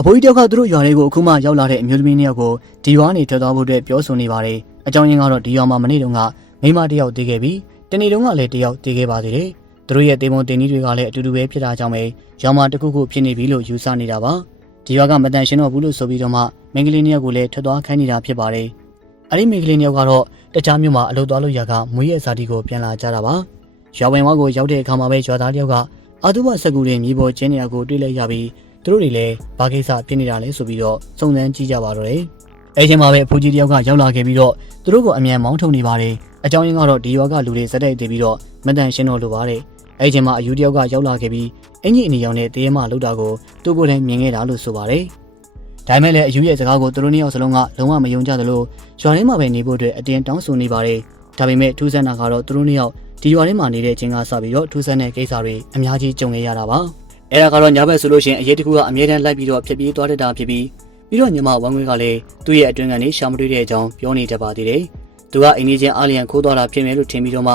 အဖိုးကြီးတယောက်ကသူတို့ရွာလေးကိုအခုမှရောက်လာတဲ့အမျိုးသမီးနှစ်ယောက်ကိုဒီရွာနေထွက်သွားဖို့အတွက်ပြောဆိုနေပါတယ်အကြောင်းရင်းကတော့ဒီရွာမှာမနေ့တုန်းကမိန်းမတစ်ယောက်တည်ခဲ့ပြီးတနေ့တုန်းကလည်းတစ်ယောက်တည်ခဲ့ပါသေးတယ်သူတို့ရဲ့တေမုံတင်ကြီးတွေကလည်းအတူတူပဲဖြစ်တာကြောင့်ပဲရွာမှာတစ်ခုခုဖြစ်နေပြီလို့ယူဆနေတာပါဒီရွာကမတန်ရှင်းတော့ဘူးလို့ဆိုပြီးတော့မှမိန်းကလေးနှစ်ယောက်ကိုလည်းထွက်သွားခိုင်းနေတာဖြစ်ပါတယ်အဲ့ဒီမိန်းကလေးနှစ်ယောက်ကတော့တခြားမြို့မှာအလုပ်သွားလို့ရကမွေးရဲ့ဇာတိကိုပြန်လာကြတာပါရွာဝင်ဝါကိုရောက်တဲ့အခါမှာပဲရွာသားတစ်ယောက်ကအာတုဘစကူတွေမြေပေါ်ကျင်းနေတာကိုတွေ့လိုက်ရပြီး သူတို့တွေလည်းဘာကိစ္စဖြစ်နေတာလဲဆိုပြီးတော့စုံစမ်းကြည့်ကြပါတော့တယ်အဲချိန်မှာပဲအဖိုးကြီးတစ်ယောက်ကရောက်လာခဲ့ပြီးတော့သူတို့ကိုအမြန်မောင်းထုတ်နေပါတယ်အကြောင်းရင်းကတော့ဒီရွာကလူတွေစက်တိုက်တည်ပြီးတော့မတန်ရှင်းတော့လို့ပါတယ်အဲချိန်မှာအယူတစ်ယောက်ကရောက်လာခဲ့ပြီးအင်ကြီးအနီရောင်နဲ့တရေမလှုပ်တာကိုသူ့ကိုယ်တိုင်မြင်ခဲ့တာလို့ဆိုပါတယ်ဒါပေမဲ့လည်းအယူရဲ့စကားကိုသူတို့နှစ်ယောက်စလုံးကလုံးဝမယုံကြသလိုရွာထဲမှာပဲနေဖို့အတွက်အတင်းတောင်းဆိုနေပါတယ်ဒါပေမဲ့ထူးဆန်းတာကတော့သူတို့နှစ်ယောက်ဒီရွာထဲမှာနေတဲ့ချင်းကစပြီးတော့ထူးဆန်းတဲ့ကိစ္စတွေအများကြီးကြုံခဲ့ရတာပါ အဲ့ဒါကတော့ညာဘက်ဆိုလို့ရှိရင်အရေးတကူကအမြဲတမ်းလိုက်ပြီးတော့ဖြစ်ပြီးသွားတတ်တာဖြစ်ပြီးပြီးတော့ညီမဝမ်းငွေကလည်းသူ့ရဲ့အတွင်းကနေရှာမတွေ့တဲ့အကြောင်းပြောနေတတ်ပါသေးတယ်သူကအိမ်ကြီးချင်းအားလျံခိုးသွားတာဖြစ်မယ်လို့ထင်ပြီးတော့မှ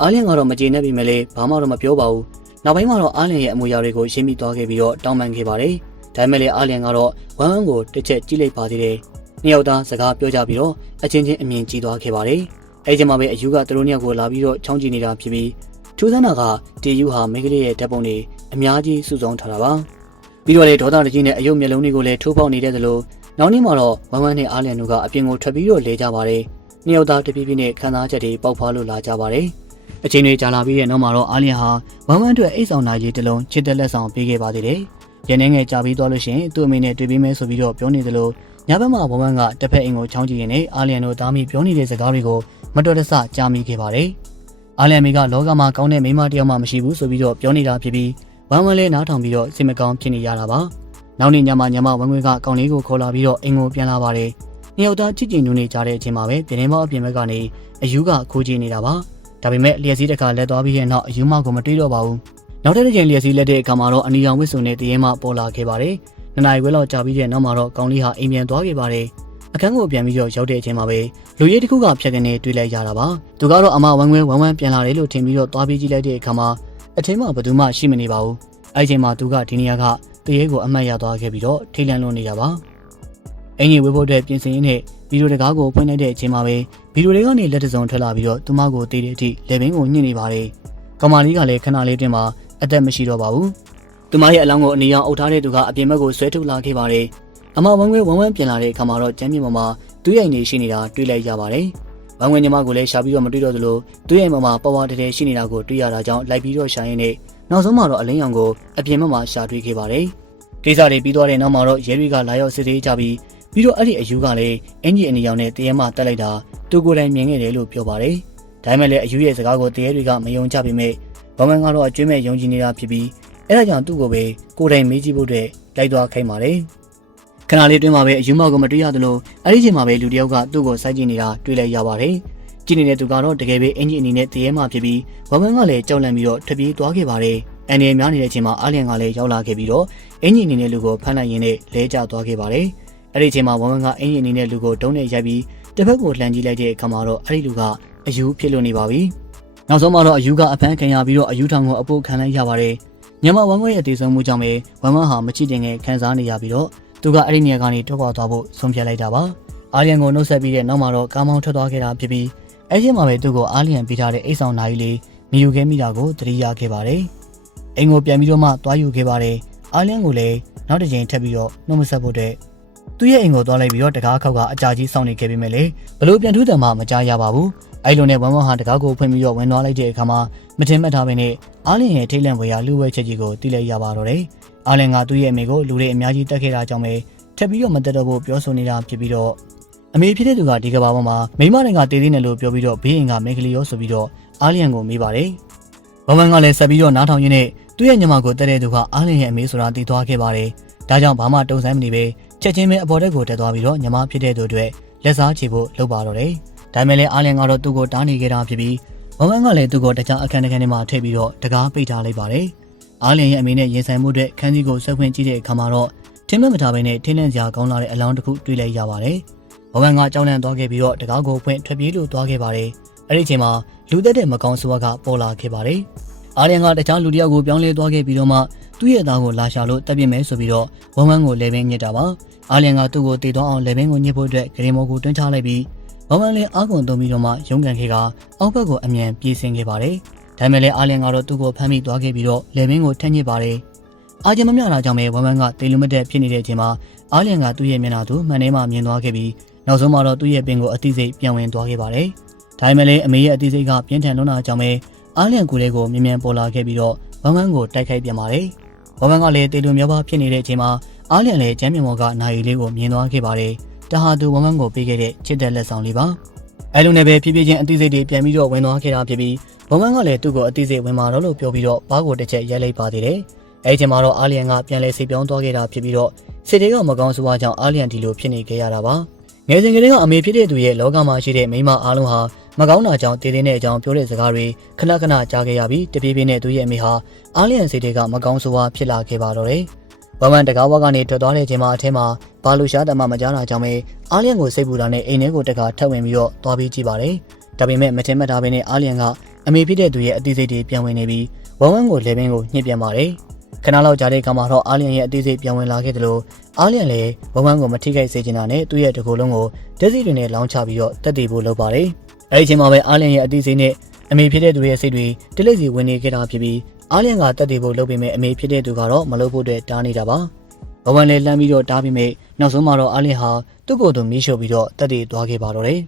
အားလျံကတော့မကျေနပ်ပြီမဲ့လေဘာမှတော့မပြောပါဘူးနောက်ပိုင်းမှာတော့အားလျံရဲ့အမူအရာတွေကိုရှင်းပြီးသွားခဲ့ပြီးတော့တောင်းပန်ခဲ့ပါတယ်ဒါပေမဲ့လေအားလျံကတော့ဝမ်းဝမ်းကိုတစ်ချက်ကြည့်လိုက်ပါသေးတယ်နှစ်ယောက်သားစကားပြောကြပြီးတော့အချင်းချင်းအမြင်ကြည့်သွားခဲ့ပါတယ်အဲချိန်မှာပဲအယူကသူတို့နှစ်ယောက်ကိုလာပြီးတော့ချောင်းကြည့်နေတာဖြစ်ပြီးထူးဆန်းတာကတီယူဟာမိန်းကလေးရဲ့ဓာတ်ပုံတွေ အများကြီးစုဆောင်းထားတာပါပြီးတော့လေဒေါသတကြီးနဲ့အယုတ်မျက်လုံးတွေကိုလည်းထိုးပေါက်နေတဲ့သလိုနောက်နေ့မှာတော့ဝမ်းဝမ်းနဲ့အားလျံတို့ကအပြင်ကိုထွက်ပြီးတော့လဲကြပါတယ်နှစ်ယောက်သားတပြည့်ပြည့်နဲ့ခံစားချက်တွေပေါက်ဖွာလို့လာကြပါတယ်အချိန်တွေကြာလာပြီးတဲ့နောက်မှာတော့အားလျံဟာဝမ်းဝမ်းအတွက်အိတ်ဆောင်နိုင်ရေးတစ်လုံးချစ်တဲ့လက်ဆောင်ပေးခဲ့ပါသေးတယ်ရန်နေငယ်ကြာပြီးသွားလို့ရှိရင်သူ့အမေနဲ့တွေ့ပြီးမဲဆိုပြီးတော့ပြောနေသလိုညဘက်မှာဝမ်းဝမ်းကတစ်ဖက်အိမ်ကိုချောင်းကြည့်ရင်းနဲ့အားလျံတို့သားမိပြောနေတဲ့စကားတွေကိုမတော်တဆကြားမိခဲ့ပါတယ်။အားလျံမိကလောကမှာကောင်းတဲ့မိန်းမတစ်ယောက်မှမရှိဘူးဆိုပြီးတော့ပြောနေတာဖြစ်ပြီး ဝမ်းဝမ်းလေးနားထောင်ပြီးတော့စိတ်မကောင်းဖြစ်နေရတာပါ။နောက်နေ့ညမှာညမဝမ်းဝဲကကောင်းလေးကိုခေါ်လာပြီးတော့အိမ်ကိုပြန်လာပါတယ်။နှစ်ယောက်သားချစ်ကြည်နူးနေကြတဲ့အချိန်မှာပဲပြင်းပေါအပြင်ဘက်ကနေအယူကခိုးကြည့်နေတာပါ။ဒါပေမဲ့လျက်စီးတစ်ခါလက်သွားပြီးတဲ့နောက်အယူမကိုမတွေးတော့ပါဘူး။နောက်တစ်ချိန်လျက်စီးလက်တဲ့အခါမှာတော့အနီရောင်ဝစ်စုံနဲ့တရေမှပေါ်လာခဲ့ပါတယ်။နှစ်နာရီခွဲလောက်ကြာပြီးတဲ့နောက်မှာတော့ကောင်းလေးဟာအိမ်ပြန်သွားခဲ့ပါတယ်။အခန်းကိုပြန်ပြီးတော့ရောက်တဲ့အချိန်မှာပဲလူရဲတစ်ခုကဖြတ်ကနေတွေ့လိုက်ရတာပါသူကတော့အမဝမ်းဝဲဝမ်းဝမ်းပြန်လာတယ်လို့ထင်ပြီးတော့သွားပြီးကြည့်လိုက်တဲ့အခါမှာ အထင်းမှာဘယ်သူမှရှိမနေပါဘူးအဲ့ဒီချိန်မှာသူကဒီနေရာကတရေကိုအမှတ်ရသွားခဲ့ပြီးတော့ထိလန့်လွန်နေတာပါအင်ကြီးဝေဖို့အတွက်ပြင်ဆင်ရင်းနဲ့ဗီဒီယိုတကားကိုဖွင့်လိုက်တဲ့အချိန်မှာပဲဗီဒီယိုတွေကနေလက်တစုံထွက်လာပြီးတော့သူမကိုတေးတဲ့အထိလေဘင်းကိုညှစ်နေပါတယ်ကမာလီကလည်းခဏလေးတွင်မှာအသက်မရှိတော့ပါဘူးသူမရဲ့အလောင်းကိုအနီရောင်အုပ်ထားတဲ့သူကအပြင်ဘက်ကိုဆွဲထုတ်လာခဲ့ပါတယ်အမဝမ်းဝဲဝမ်းဝမ်းပြန်လာတဲ့အခါမှာတော့ကျမ်းမြေပေါ်မှာသူ့ရဲ့နေရှိနေတာတွေ့လိုက်ရပါတယ်။ ဝမ်းဝဲညီမကိုလည်းရှာပြီးတော့မတွေ့တော့သလိုသူ့ရဲ့ပေါ်မှာပေါ်ပေါ်တဲတဲရှိနေတာကိုတွေ့ရတာကြောင့်လိုက်ပြီးတော့ရှာရင်းနဲ့နောက်ဆုံးမှာတော့အလင်းရောင်ကိုအပြင်ဘက်မှာရှာတွေ့ခဲ့ပါတယ်။ကိစ္စတွေပြီးသွားတဲ့နောက်မှာတော့ရဲတွေကလာရောက်စစ်ဆေးကြပြီးပြီးတော့အဲ့ဒီအယူကလည်းအင်ဂျင်အနေရောင်နဲ့တရဲမှတက်လိုက်တာသူကိုယ်တိုင်မြင်ခဲ့တယ်လို့ပြောပါတယ်။ဒါပေမဲ့လည်းအယူရဲ့စကားကိုတရဲတွေကမယုံကြပေမဲ့ဘဝန်ကတော့အကျွမ်းမဲ့ယုံကြည်နေတာဖြစ်ပြီးအဲ့ဒါကြောင့်သူ့ကိုပဲကိုယ်တိုင်မေးကြည့်ဖို့အတွက်လိုက်သွားခိုင်းပါတယ်။ ခဏလေးတွင်းမှာပဲအယူမောက်ကိုမတွေ့ရသလိုအဲ့ဒီချိန်မှာပဲလူတယောက်ကသူ့ကိုစိုက်ကြည့်နေတာတွေ့လိုက်ရပါတယ်။ကြည့်နေတဲ့သူကတော့တကယ်ပဲအင်ဂျင်အနေနဲ့တရေမှဖြစ်ပြီးဝမ်ဝမ်ကလည်းကြောက်လန့်ပြီးတော့ထပြေးသွားခဲ့ပါတယ်။အန်ဒီများနေတဲ့အချိန်မှာအာလျန်ကလည်းရောက်လာခဲ့ပြီးတော့အင်ဂျင်အနေနဲ့လူကိုဖမ်းလိုက်ရင်းနဲ့လဲကျသွားခဲ့ပါတယ်။အဲ့ဒီချိန်မှာဝမ်ဝမ်ကအင်ဂျင်အနေနဲ့လူကိုတုံးနဲ့ရိုက်ပြီးတစ်ဖက်ကိုလှန်ကြည့်လိုက်တဲ့အခါမှာတော့အဲ့ဒီလူကအယူဖြစ်လို့နေပါပြီ။နောက်ဆုံးမှာတော့အယူကအဖမ်းခံရပြီးတော့အယူထောင်ကိုအပုတ်ခံလိုက်ရပါတယ်။မြန်မာဝမ်ဝမ်ရဲ့တည်ဆုံမှုကြောင့်ပဲဝမ်ဝမ်ဟာမချစ်တင်ငယ်ခံစားနေရပြီးတော့ သူကအဲ့ဒီနေရာကနေထွက်ခွာသွားဖို့ဆုံးဖြတ်လိုက်တာပါအာလျံကိုနှုတ်ဆက်ပြီးတဲ့နောက်မှာတော့ကားမောင်းထွက်သွားခဲ့တာဖြစ်ပြီးအဲ့ဒီမှာပဲသူ့ကိုအာလျံပေးထားတဲ့အိတ်ဆောင်နိုင်လေးမယူခဲ့မိတာကိုသတိရခဲ့ပါတယ်အိမ်ကိုပြန်ပြီးတော့မှသွားယူခဲ့ပါတယ်အာလျံကိုလည်းနောက်တစ်ချိန်ထပ်ပြီးတော့နှုတ်မဆက်ဖို့တဲ့သူ့ရဲ့အိမ်ကိုသွားလိုက်ပြီးတော့တကားခောက်ကအကြာကြီးစောင့်နေခဲ့ပြီးမဲ့လေဘလို့ပြန်ထူးတယ်မှမကြားရပါဘူးအဲ့လိုနဲ့ဝမ်ဝမ်ဟာတကားကိုဖွင့်ပြီးတော့ဝင်သွားလိုက်တဲ့အခါမှာမထင်မှတ်ထားဘဲနဲ့အာလျံရဲ့ထိတ်လန့်ဖွယ်ရာလူဝဲချက်ကြီးကိုသိလိုက်ရပါတော့တယ် အာလင်ကသူ့ရဲ့အမေကိုလူတွေအများကြီးတက်ခဲ့တာကြောင့်ပဲထပ်ပြီးတော့မတက်တော့ဖို့ပြောဆိုနေတာဖြစ်ပြီးတော့အမေဖြစ်တဲ့သူကဒီကဘာပေါ်မှာမိမတွေကတည်သေးတယ်လို့ပြောပြီးတော့ဘေးအိမ်ကမိန်းကလေးရောဆိုပြီးတော့အာလင်ကိုမေးပါတယ်။ဘဝန်ကလည်းဆက်ပြီးတော့နားထောင်ရင်းနဲ့သူ့ရဲ့ညမကိုတက်တဲ့သူကအာလင်ရဲ့အမေဆိုတာသိသွားခဲ့ပါတယ်။ဒါကြောင့်ဘာမှတုံ့ဆိုင်းမနေပဲချက်ချင်းပဲအပေါ်တက်ကိုတက်သွားပြီးတော့ညမဖြစ်တဲ့သူအတွက်လက်စားချေဖို့လုပ်ပါတော့တယ်။ဒါပေမဲ့လည်းအာလင်ကတော့သူ့ကိုတားနေခဲ့တာဖြစ်ပြီးဘဝန်ကလည်းသူ့ကိုတခြားအခန်းတစ်ခန်းထဲမှာထည့်ပြီးတော့တကားပိတ်ထားလိုက်ပါတယ်။ အားလျင်ရဲ့အမေနဲ့ရင်ဆိုင်မှုအတွက်ခန်းကြီးကိုဆက်ဖွင့်ကြည့်တဲ့အခါမှာတော့ထင်းမမထားဘဲနဲ့ထင်းလန့်စရာကောင်းလာတဲ့အလောင်းတစ်ခုတွေ့လိုက်ရပါတယ်။ဘဝန်ကကြောင်းလန့်သွားခဲ့ပြီးတော့တကားကိုဖွင့်ထွက်ပြေးလို့သွားခဲ့ပါတယ်။အဲ့ဒီအချိန်မှာလူသက်တဲ့မကောင်းစွာကပေါ်လာခဲ့ပါတယ်။အားလျင်ကတခြားလူတစ်ယောက်ကိုပြောင်းလဲသွားခဲ့ပြီးတော့မှသူ့ရဲ့သားကိုလာရှာလို့တပ်ပြစ်မယ်ဆိုပြီးတော့ဝမ်ဝမ်ကိုလေပင်ညစ်တာပါအားလျံကသူ့ကိုတည်သွားအောင်လေပင်ကိုညစ်ဖို့အတွက်ဂရင်မောကိုတွန်းချလိုက်ပြီးဝမ်ဝမ်လည်းအာကုန်သုံးပြီးတော့မှရုန်းကန်ခဲ့ကအောက်ဘက်ကိုအမြန်ပြေးဆင်းခဲ့ပါတယ် ဒါပေမဲ့လည်းအားလျံကတော့သူ့ကိုဖမ်းမိသွားခဲ့ပြီးတော့လေပင်ကိုထက်ညစ်ပါတယ်အာဂျင်မမြတာကြောင့်ပဲဝမ်ဝမ်ကတေလူမတက်ဖြစ်နေတဲ့အချိန်မှာအားလျံကသူ့ရဲ့မျက်နှာကိုမှန်ထဲမှာမြင်သွားခဲ့ပြီးနောက်ဆုံးမှာတော့သူ့ရဲ့ပင်ကိုအသိစိတ်ပြန်ဝင်သွားခဲ့ပါတယ်ဒါပေမဲ့လည်းအမေရဲ့အသိစိတ်ကပြင်းထန်လွန်းတာကြောင့်ပဲအားလျံကူလေးကိုမြင်မြန်ပေါ်လာခဲ့ပြီးတော့ဝမ်ဝမ်ကိုတိုက်ခိုက်ပြန်ပါတယ်ဝမ်ဝမ်ကလည်းတေလူမျိုးပါဖြစ်နေတဲ့အချိန်မှာအားလျံလည်းကျမ်းမြေမော်ကနိုင်ရီလေးကိုမြင်သွားခဲ့ပါတယ်တဟာသူဝမ်ဝမ်ကိုပေးခဲ့တဲ့ချစ်တဲ့လက်ဆောင်လေးပါအဲလိုနဲ့ပဲဖြည်းဖြည်းချင်းအသိစိတ်တွေပြန်ပြီးတော့ဝင်သွားခဲ့တာဖြစ်ပြီး ဝမ်ဝမ်ကလည်းသူ့ကိုအသိစိတ်ဝင်มาတော့လို့ပြောပြီးတော့ဘားကိုတစ်ချက်ရိုက်လိုက်ပါသေးတယ်အဲချိန်မှာတော့အားလျံကပြန်လဲဆေးပြောင်းသွားခဲ့တာဖြစ်ပြီးတော့စစ်တေးကမကောင်းဆိုးဝါးကြောင့်အားလျံဒီလိုဖြစ်နေခဲ့ရတာပါငယ်စဉ်ကလေးကအမေဖြစ်တဲ့သူရဲ့လောကမှာရှိတဲ့မိန်းမအားလုံးဟာမကောင်းတာကြောင့်တည်တဲ့အကြောင်းပြောတဲ့စကားတွေခဏခဏကြားခဲ့ရပြီးတပြေးပြေးနဲ့သူရဲ့အမေဟာအားလျံစိတ်တွေကမကောင်းဆိုးဝါးဖြစ်လာခဲ့ပါတော့တယ်ဝမ်ဝမ်တကားဝါကနေထွက်သွားတဲ့အချိန်မှာအထက်မှာဘာလူရှားတမမကြားတာကြောင့်ပဲအားလျံကိုစိတ်ပူတာနဲ့အိမ်ထဲကိုတကားထပ်ဝင်ပြီးတော့သွားပြီးကြည့်ပါတယ်ဒါပေမဲ့မထင်မှတ်တာပဲနဲ့အားလျံကအမေဖြစ်တဲ့သူရဲ့အသေးစိတ်တွေပြန်ဝင်နေပြီးဝမ်ဝမ်ကိုလေပင်ကိုညှစ်ပြန်ပါတယ်ခဏလောက်ကြာတဲ့အခါမှာတော့အားလျံရဲ့အသေးစိတ်ပြန်ဝင်လာခဲ့တယ်လို့အားလျံလည်းဝမ်ဝမ်ကိုမထိခိုက်စေချင်တာနဲ့သူ့ရဲ့တကူလုံးကိုဒက်စီတွေနဲ့လောင်းချပြီးတော့တက်တည်ဖို့လုပ်ပါတယ်အဲဒီအချိန်မှာပဲအားလျံရဲ့အသေးစိတ်နဲ့အမေဖြစ်တဲ့သူရဲ့စိတ်တွေတလိပ်စီဝင်နေခဲ့တာဖြစ်ပြီးအားလျံကတက်တည်ဖို့လုပ်ပေမဲ့အမေဖြစ်တဲ့သူကတော့မလုပ်ဖို့အတွက်တားနေတာပါဘဝလည်းလှမ်းပြီးတော့တားပြီးမဲ့နောက်ဆုံးမှာတော့အားလျံဟာသူ့ကိုယ်သူမီးရှို့ပြီးတော့တက်တည်သွားခဲ့ပါတော့တယ်